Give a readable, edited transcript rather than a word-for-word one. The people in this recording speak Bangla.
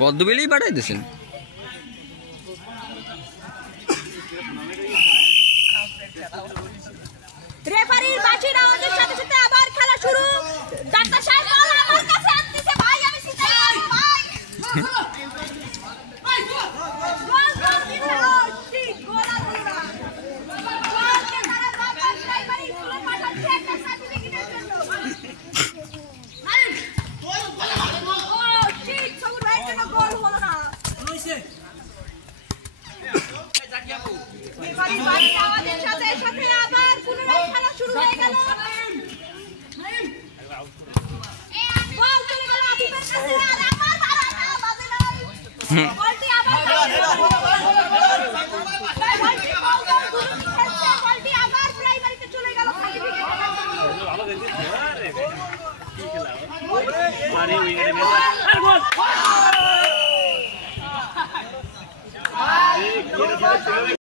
পদ্মবেলেই পাঠাই দিয়েছেন। রেফারির বাঁশির আওয়াজের সাথে সাথে আবার খেলা শুরু। ডাক্তার সাহেব বল আমার কাছে আসছে ভাই, আমি সিটাই ভাই। গোল গোল দিছে, ঠিক গোল আর হলো না। গোলকে তারা বারবার প্রাইমারি স্কুলে পাঠাচ্ছে একটা সার্টিফিকেটের জন্য। ও ঠিক সবুর ভাইয়ের জন্য গোল হলো না। রেফারির বাঁশির আওয়াজের সাথে সাথে আবার পুনরায় খেলা শুরু হয়ে গেল। বল চলে গেল আফিফের কাছে, আর আবার বাড়াটা বাজে নাই। বলটি আবার বলটি আবার প্রাইমারিতে চলে গেল সার্টিফিকেট।